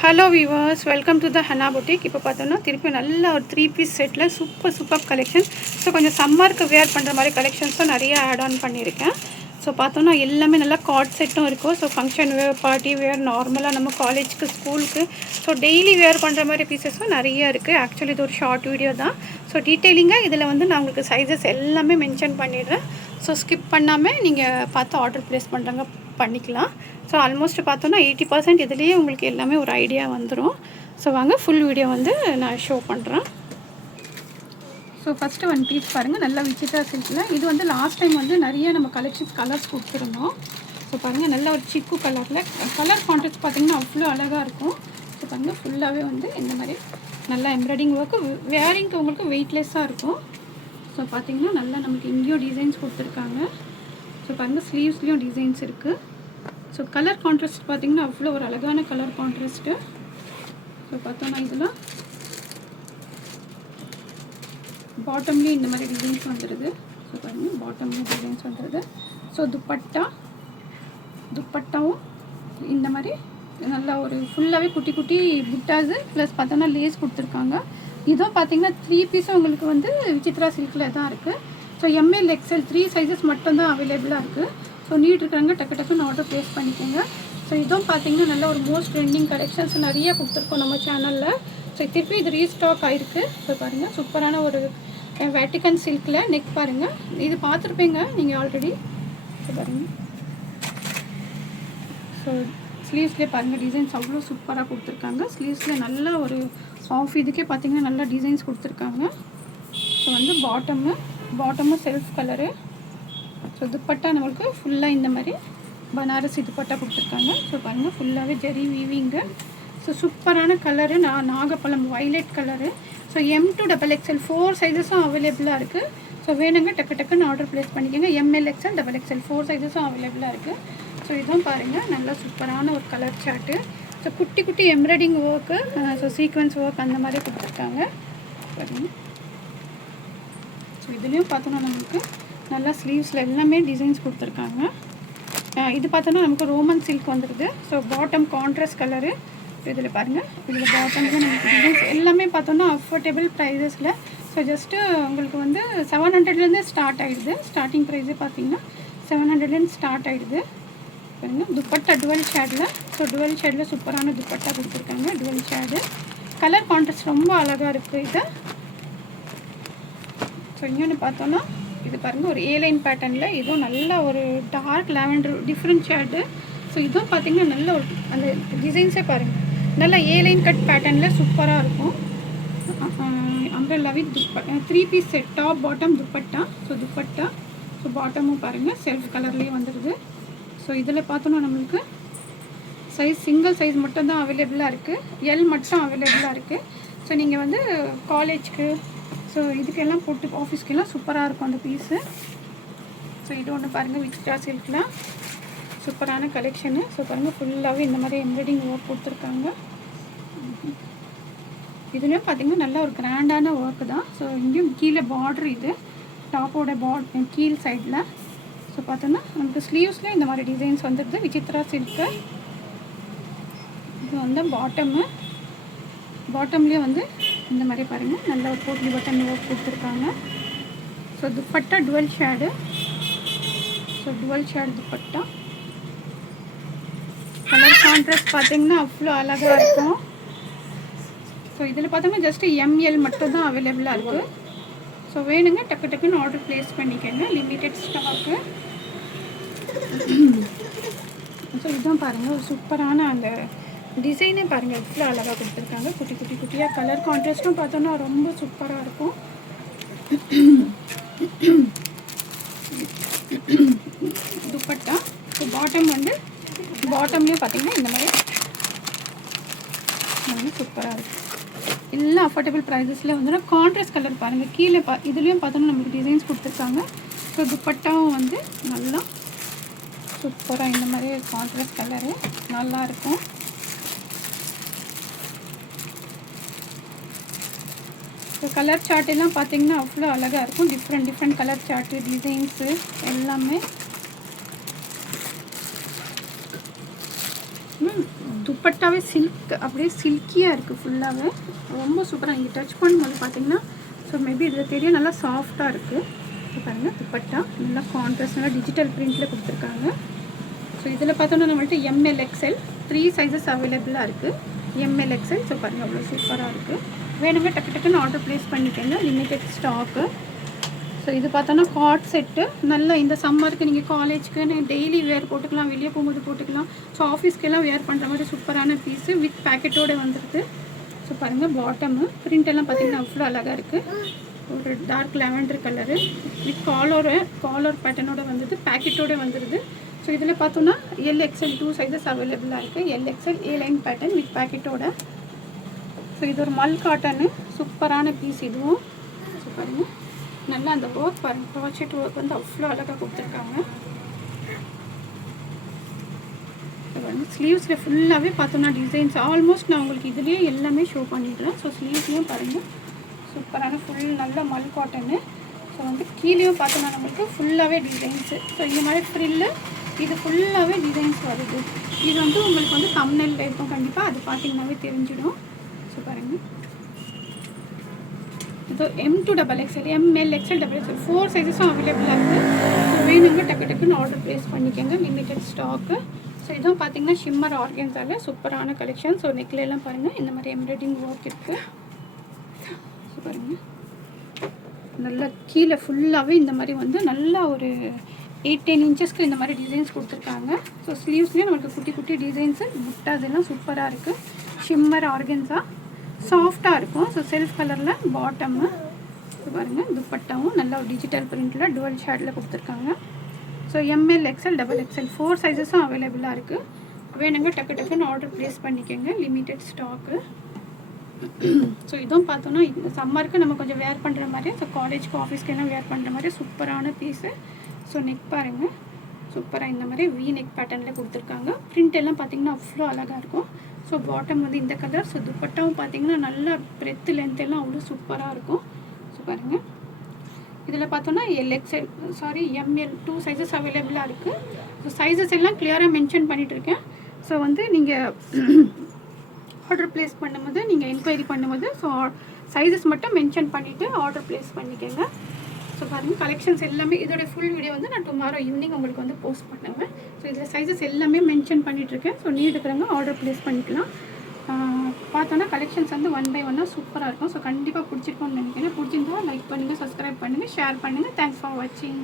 Hello viewers, welcome to the Hana boutique. இப்போ பார்த்தோன்னா திருப்பி நல்ல ஒரு 3 பீஸ் செட்டில் சூப்பர் கலெக்ஷன். ஸோ கொஞ்சம் சம்மருக்கு வேர் பண்ணுற மாதிரி கலெக்ஷன்ஸும் நிறைய ஆட் ஆன் பண்ணியிருக்கேன். ஸோ பார்த்தோன்னா எல்லாமே நல்லா கார்ட் செட்டும் இருக்கும். ஸோ ஃபங்க்ஷன் வேர், பார்ட்டி வேர், நார்மலாக நம்ம காலேஜுக்கு, ஸ்கூலுக்கு, ஸோ டெய்லி வேர் பண்ணுற மாதிரி பீசஸும் நிறைய இருக்குது. ஆக்சுவலி இது ஒரு ஷார்ட் வீடியோ தான். ஸோ டீட்டெயிலிங்காக இதில் வந்து நான் உங்களுக்கு சைஸஸ் எல்லாமே மென்ஷன் பண்ணிடுறேன். ஸோ ஸ்கிப் பண்ணாமல் நீங்கள் பார்த்து ஆர்டர் ப்ளேஸ் பண்ணுறாங்க பண்ணிக்கலாம். ஸோ ஆல்மோஸ்ட் பார்த்தோன்னா 80% இதுலேயே உங்களுக்கு எல்லாமே ஒரு ஐடியா வந்துடும். ஸோ வாங்க ஃபுல் வீடியோ வந்து நான் ஷோ பண்ணுறேன். ஸோ ஃபஸ்ட்டு ஒன் பீஸ் பாருங்கள், நல்லா விசிட்டா சில்கில். இது வந்து லாஸ்ட் டைம் வந்து நிறைய நம்ம கலர்ஸ் கொடுத்துருந்தோம். ஸோ பாருங்கள், நல்ல ஒரு சிக்கு கலரில் கலர் கான்ட்ராஸ்ட் பார்த்திங்கன்னா அவ்வளோ அழகாக இருக்கும். ஸோ பாருங்கள், ஃபுல்லாகவே வந்து இந்த மாதிரி நல்லா எம்ப்ராய்டிங் ஒர்க்கு, வேரிங்க்கு உங்களுக்கு வெயிட்லெஸ்ஸாக இருக்கும். ஸோ பார்த்திங்கன்னா நல்லா நமக்கு இங்கேயும் டிசைன்ஸ் கொடுத்துருக்காங்க. ஸோ பாருங்கள், ஸ்லீவ்ஸ்லேயும் டிசைன்ஸ் இருக்குது. ஸோ கலர் கான்ட்ராஸ்ட் பார்த்திங்கன்னா அவ்வளோ ஒரு அழகான கலர் கான்ட்ராஸ்ட்டு. ஸோ பார்த்தோன்னா இதில் பாட்டம்லேயும் இந்த மாதிரி டிசைன்ஸ் வந்துடுது. ஸோ பாருங்கள், பாட்டம்லேயும் டிசைன்ஸ் வந்துடுது. ஸோ துப்பட்டாவும் இந்த மாதிரி நல்லா ஒரு ஃபுல்லாகவே குட்டி குட்டி புட்டாஸு ப்ளஸ் பார்த்தோன்னா லேஸ் கொடுத்துருக்காங்க. இதுவும் பார்த்திங்கன்னா 3 பீஸும் உங்களுக்கு வந்து விசித்ரா சில்கில் தான் இருக்குது. ஸோ எம்எல் எக்ஸ்எல் 3 சைஸஸ் மட்டும்தான் அவைலபிளாக இருக்குது. ஸோ நீட் இருக்கிறவங்க டக்குன்னு ஆர்டர் ப்ளேஸ் பண்ணிக்கோங்க. ஸோ இதுவும் பார்த்திங்கன்னா நல்ல ஒரு மோஸ்ட் ட்ரெண்டிங் கலெக்ஷன்ஸ் நிறைய கொடுத்துருக்கோம் நம்ம சேனலில். ஸோ திருப்பி இது ரீஸ்டாக் ஆகிருக்கு. ஸோ பாருங்கள், சூப்பரான ஒரு வேட்டிகன் சில்கில் நெக் பாருங்கள். இது பார்த்துருப்பீங்க நீங்கள் ஆல்ரெடி. ஸோ பாருங்கள், ஸோ ஸ்லீவ்ஸ்லேயே பாருங்கள் டிசைன்ஸ் அவ்வளோ சூப்பராக கொடுத்துருக்காங்க. ஸ்லீவ்ஸில் நல்ல ஒரு ஆஃப் இதுக்கே பார்த்திங்கன்னா நல்லா டிசைன்ஸ் கொடுத்துருக்காங்க. ஸோ வந்து bottom self colour. So dupatta நம்மளுக்கு ஃபுல்லாக இந்த மாதிரி பனாரசி துப்பட்டா கொடுத்துருக்காங்க. ஸோ பாருங்கள், ஃபுல்லாகவே ஜெரி வீவிங்கு. ஸோ சூப்பரான கலரு, நாகப்பழம் violet colour. So M to XXL 4 சைஸஸும் அவைலபிளாக இருக்குது. ஸோ வேணுங்க டக்குன்னு ஆர்டர் ப்ளேஸ் பண்ணிக்கோங்க. ML XL XXL 4 சைஸஸும் அவைலபிளாக இருக்குது. ஸோ இதுவும் பாருங்கள், நல்லா சூப்பரான ஒரு கலர் சார்ட்டு. ஸோ குட்டி embroidery work, so sequins work அந்த மாதிரி கொடுத்துருக்காங்க. பாருங்கள், ஸோ இதுலேயும் பார்த்தோன்னா நமக்கு நல்லா ஸ்லீவ்ஸில் எல்லாமே டிசைன்ஸ் கொடுத்துருக்காங்க. இது பார்த்தோன்னா நமக்கு ரோமன் சில்க் வந்துடுது. So bottom contrast colour. இதில் பாருங்கள், இதில் பாட்டம்க்கு நமக்கு டிசைன்ஸ் எல்லாமே பார்த்தோன்னா அஃபோர்டபுள் ப்ரைஸஸில். ஸோ ஜஸ்ட்டு உங்களுக்கு வந்து 700லேருந்து ஸ்டார்ட் ஆகிடுது. ஸ்டார்டிங் ப்ரைஸே பார்த்தீங்கன்னா 700லேருந்து ஸ்டார்ட் ஆகிடுது. பாருங்கள், துப்பட்டா டுவெல் ஷேடில். ஸோ டுவெல் ஷேடில் சூப்பரான துப்பட்டா கொடுத்துருக்காங்க. டுவெல் ஷேடு கலர் கான்ட்ராஸ்ட் ரொம்ப அழகாக இருக்குது இது. ஸோ இன்னொன்று பார்த்தோன்னா இது பாருங்கள், ஒரு ஏலைன் பேட்டர்னில். இதுவும் நல்ல ஒரு dark lavender different shade. So இதுவும் பார்த்திங்கன்னா நல்ல ஒரு அந்த டிசைன்ஸே பாருங்கள், நல்ல ஏலைன் கட் பேட்டர்னில் சூப்பராக இருக்கும். Umbrella with dupatta 3 piece set, top bottom dupatta. So dupatta, so பாட்டமும் பாருங்கள் செல்ஃப் கலர்லேயே வந்துடுது. ஸோ இதில் பார்த்தோன்னா நம்மளுக்கு சைஸ் சிங்கிள் சைஸ் மட்டும்தான் அவைலபிளாக இருக்குது. எல் மட்டும் அவைலபிளாக இருக்குது. ஸோ நீங்கள் வந்து காலேஜ்க்கு, ஸோ இதுக்கெல்லாம் போட்டு ஆஃபீஸ்க்கெல்லாம் சூப்பராக இருக்கும் அந்த பீஸு. ஸோ இது ஒன்று பாருங்கள், விசித்ரா சில்கில் சூப்பரான கலெக்ஷனு. ஸோ பாருங்கள், ஃபுல்லாகவே இந்த மாதிரி எம்ப்ராய்டிங் ஒர்க் கொடுத்துருக்காங்க. இதுலேயும் பார்த்திங்கன்னா நல்ல ஒரு கிராண்டான ஒர்க்கு தான். ஸோ இங்கேயும் கீழே பார்டர், இது டாப்போட கீழ் சைடில். ஸோ பார்த்தோன்னா நமக்கு ஸ்லீவ்ஸ்லேயும் இந்த மாதிரி டிசைன்ஸ் வந்துடுது. விசித்ரா சில்க்கு. இது வந்து பாட்டம்லேயே வந்து இந்த மாதிரி பாருங்கள், நல்ல ஒரு போட்லி பட்டன் ஒர்க் கொடுத்துருக்காங்க. So dupatta twelve shade. So twelve shade dupatta. Colour contrast பார்த்திங்கன்னா அவ்வளோ அழகாக இருக்கும். ஸோ இதில் பார்த்தோம்னா ஜஸ்ட்டு ML மட்டும் தான் அவைலபிளாக இருக்குது. ஸோ வேணுங்க டக்குன்னு ஆர்டர் ப்ளேஸ் பண்ணிக்கோங்க, லிமிட்டட் ஸ்டாக்கு. ஸோ இதுதான் பாருங்கள், ஒரு சூப்பரான அந்த டிசைனே பாருங்கள் எவ்வளோ அழகாக கொடுத்துருக்காங்க. குட்டியாக கலர் கான்ட்ராஸ்ட்டும் பார்த்தோன்னா ரொம்ப சூப்பராக இருக்கும். துப்பட்டா. ஸோ பாட்டம் வந்து பாட்டம்லேயும் பார்த்தீங்கன்னா இந்த மாதிரி சூப்பராக இருக்கும். எல்லாம் அஃபோர்டபுள் ப்ரைஸஸில் வந்து கான்ட்ராஸ்ட் கலர் பாருங்கள். கீழே இதுலேயும் பார்த்தோன்னா நம்மளுக்கு டிசைன்ஸ் கொடுத்துருக்காங்க. ஸோ துப்பட்டாவும் வந்து நல்லா சூப்பராக இந்த மாதிரி கான்ட்ராஸ்ட் கலரு நல்லாயிருக்கும். ஸோ கலர் சார்ட் எல்லாம் பார்த்திங்கன்னா அவ்வளோ அழகாக இருக்கும். டிஃப்ரெண்ட் கலர் சார்ட்டு, டிசைன்ஸு எல்லாமே. துப்பட்டா துப்பட்டாவே சில்க் அப்படியே சில்கியாக இருக்குது ஃபுல்லாகவே. ரொம்ப சூப்பராக இங்கே டச் பண்ணும்போது பார்த்தீங்கன்னா ஸோ மேபி இதில் தெரியும் நல்லா சாஃப்டாக இருக்குது. ஸோ பாருங்கள் துப்பட்டா நல்லா கான்ட்ராஸ்ட் நல்லா டிஜிட்டல் பிரிண்டில் கொடுத்துருக்காங்க. ஸோ இதில் பார்த்தோன்னா நம்மள்ட்ட ML XL 3 சைஸஸ் அவைலபிளாக இருக்குது. ML XL. ஸோ பாருங்கள் அவ்வளோ சூப்பராக இருக்குது. வேணுங்க டக்கு டக்குன்னு ஆர்டர் ப்ளேஸ் பண்ணிக்கோங்க, லிமிட்டட் ஸ்டாக்கு. ஸோ இது பார்த்தோன்னா காட் செட்டு. நல்லா இந்த சம்மருக்கு நீங்கள் காலேஜ்க்கு டெய்லி வேர் போட்டுக்கலாம், வெளியே போகும்போது போட்டுக்கலாம். ஸோ ஆஃபீஸ்க்கெல்லாம் வேர் பண்ணுற மாதிரி சூப்பரான பீஸு வித் பேக்கெட்டோடு வந்துடுது. ஸோ பாருங்கள் பாட்டமு பிரிண்ட் எல்லாம் பார்த்தீங்கன்னா அவ்வளோ அழகாக இருக்குது. ஒரு dark lavender colour with collar பேட்டர்னோட வந்துடுது, பேக்கெட்டோடு வந்துடுது. ஸோ இதில் பார்த்தோன்னா LXL 2 சைஸஸ் அவைலபிளாக இருக்குது. LXL A line pattern with பேக்கெட்டோட. ஸோ இது ஒரு மல் காட்டனு சூப்பரான பீஸ் இதுவும். ஸோ பாருங்கள் நல்லா அந்த ஒர்க் பாருங்கள், ப்ராஜெக்ட் ஒர்க் வந்து அவ்வளோ அழகாக கொடுத்துருக்காங்க. ஸ்லீவ்ஸில் ஃபுல்லாகவே பார்த்தோன்னா டிசைன்ஸ் ஆல்மோஸ்ட் நான் உங்களுக்கு இதுலேயே எல்லாமே ஷோ பண்ணிடுறேன். ஸோ ஸ்லீவ்ஸ்லேயும் பாருங்கள் சூப்பரான ஃபுல் நல்ல மல் காட்டனு. ஸோ வந்து கீழேயும் பார்த்தோன்னா நம்மளுக்கு ஃபுல்லாகவே டிசைன்ஸு. ஸோ இந்த மாதிரி ஃப்ரில்லு இது ஃபுல்லாகவே டிசைன்ஸ் வருது. இது வந்து உங்களுக்கு வந்து தம்ப்நெயில்ல இருக்கும் கண்டிப்பாக, அது பார்த்தீங்கன்னாவே தெரிஞ்சிடும். ஸோ பாருங்கள் இது M2XXL ML XL XXL 4 சைஸஸும் அவைலபிளாக இருக்குது. ஸோ வேணுங்க டக்கு டக்குன்னு ஆர்டர் ப்ளேஸ் பண்ணிக்கோங்க, லிமிட்டட் ஸ்டாக்கு. ஸோ இதுவும் பார்த்தீங்கன்னா ஷிம்மர் ஆர்கன்ஸால சூப்பரான கலெக்ஷன். ஸோ நெக்லெல்லாம் பாருங்கள் இந்த மாதிரி எம்ப்ராய்டிங் ஒர்க் இருக்குது. ஸோ பாருங்கள் நல்லா கீழே ஃபுல்லாகவே இந்த மாதிரி வந்து நல்லா ஒரு 8-10 இன்ச்சஸ்க்கு இந்த மாதிரி டிசைன்ஸ் கொடுத்துருக்காங்க. ஸோ ஸ்லீவ்ஸ்லேயும் நம்மளுக்கு குட்டி குட்டி டிசைன்ஸு புட்டாஸ் எல்லாம் சூப்பராக இருக்குது. ஷிம்மர் ஆர்கன்ஸா சாஃப்டாக இருக்கும். ஸோ செல்ஃப் கலரில் பாட்டம்மு. ஸோ பாருங்கள் துப்பட்டாவும் நல்லா ஒரு டிஜிட்டல் பிரிண்டில் டுவல் ஷேடில் கொடுத்துருக்காங்க. ஸோ ML XL XXL 4 சைஸஸும் அவைலபிளாக இருக்குது. வேணுங்க டக்கு டக்குன்னு ஆர்டர் ப்ளேஸ் பண்ணிக்கோங்க, லிமிட்டட் ஸ்டாக்கு. ஸோ இதுவும் பார்த்தோன்னா இந்த சம்மருக்கு நம்ம கொஞ்சம் வேர் பண்ணுற மாதிரி, ஸோ காலேஜ்க்கு ஆஃபீஸ்க்கு எல்லாம் வேர் பண்ணுற மாதிரி சூப்பரான பீஸு. ஸோ நெக் பாருங்கள் சூப்பராக இந்த மாதிரி V நெக் பேட்டர்னில் கொடுத்துருக்காங்க. பிரிண்ட் எல்லாம் பார்த்தீங்கன்னா அவ்வளோ அழகாக இருக்கும். ஸோ பாட்டம் வந்து இந்த கலர். ஸோ துப்பட்டாவும் பார்த்தீங்கன்னா நல்லா பிரெத்து லென்த் எல்லாம் அவ்வளோ சூப்பராக இருக்கும். ஸோ பாருங்கள் இதில் பார்த்தோன்னா ML 2 சைஸஸ் அவைலபிளாக இருக்குது. ஸோ சைஸஸ் எல்லாம் கிளியராக மென்ஷன் பண்ணிகிட்ருக்கேன். ஸோ வந்து நீங்கள் ஆர்டர் ப்ளேஸ் பண்ணும்போது நீங்கள் என்கொயரி பண்ணும்போது ஸோ சைஸஸ் மட்டும் மென்ஷன் பண்ணிவிட்டு ஆர்டர் ப்ளேஸ் பண்ணிக்கோங்க. ஸோ பாருங்கள் கலெக்ஷன்ஸ் எல்லாமே இதோட ஃபுல் வீடியோ வந்து நான் டுமாரோ ஈவினிங் உங்களுக்கு வந்து போஸ்ட் பண்ணுவேன். ஸோ இதில் சைஸஸ் எல்லாமே மென்ஷன் பண்ணிகிட்ருக்கேன். ஸோ நீட் இருக்கிறவங்க ஆர்டர் ப்ளேஸ் பண்ணிக்கலாம். பார்த்தோன்னா கலெக்ஷன்ஸ் வந்து 1 by 1 சூப்பராக இருக்கும். ஸோ கண்டிப்பாக பிடிச்சிருக்கோன்னு நினைக்கிறேன். பிடிச்சிருந்தா லைக் பண்ணுங்கள், சப்ஸ்கிரைப் பண்ணுங்கள், ஷேர் பண்ணுங்கள். தேங்க்ஸ் ஃபார் வாட்சிங்.